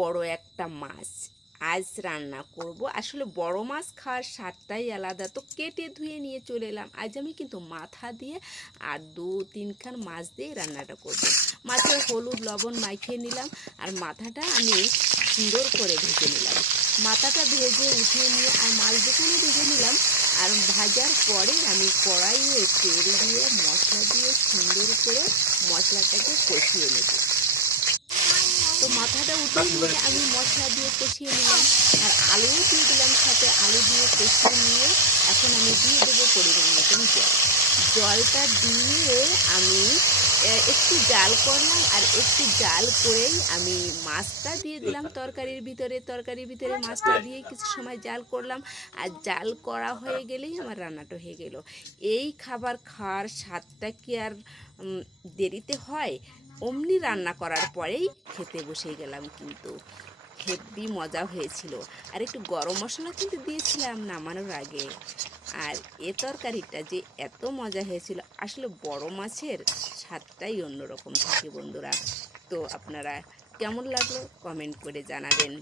বড় একটা মাছ আজ রান্না করব। আসলে বড় মাছ খাওয়ার স্বাদটাই আলাদা, তো কেটে ধুয়ে নিয়ে চলে এলাম। আজ আমি কিন্তু মাথা দিয়ে আর 2-3 খান মাছ দিয়ে রান্নাটা করব। মাছে হলুদ লবণ মাখিয়ে নিলাম আর মাথাটা আমি সুন্দর করে ভেজে নিলাম। মাথাটা ভেজে উঠিয়ে নিয়ে আর মাছ দুখানে ভেজে নিলাম। আর ভাজার পরে আমি কড়াইয়ে তেল দিয়ে মশলা দিয়ে সুন্দর করে মশলাটাকে কষিয়ে নেব। তো মাথাটা উঠিয়ে নিয়ে আমি মশলা দিয়ে কষিয়ে নিলাম আর আলুও দিয়ে দিলাম সাথে। আলু দিয়ে কষিয়ে নিয়ে এখন আমি দিয়ে দেবো পরিমাণ মতন জল। জলটা দিয়ে আমি একটু জাল করলাম আর একটু জাল করেই আমি মাছটা দিয়ে দিলাম তরকারির ভিতরে মাছটা দিয়ে কিছু সময় জাল করলাম। আর জাল করা হয়ে গেলেই আমার রান্নাটা হয়ে গেল। এই খাবার খাওয়ার স্বাদটা কি আর দেরিতে হয়? অমনি রান্না করার পরেই খেতে বসে গেলাম, কিন্তু হেব্বি মজা হয়েছিল। আর একটু গরম মশলা কিন্তু দিয়েছিলাম নামানোর আগে। আর এ তরকারিটা যে এত মজা হয়েছিল, আসলে বড় মাছের স্বাদটাই অন্যরকম থাকে বন্ধুরা। তো আপনারা কেমন লাগলো কমেন্ট করে জানাবেন।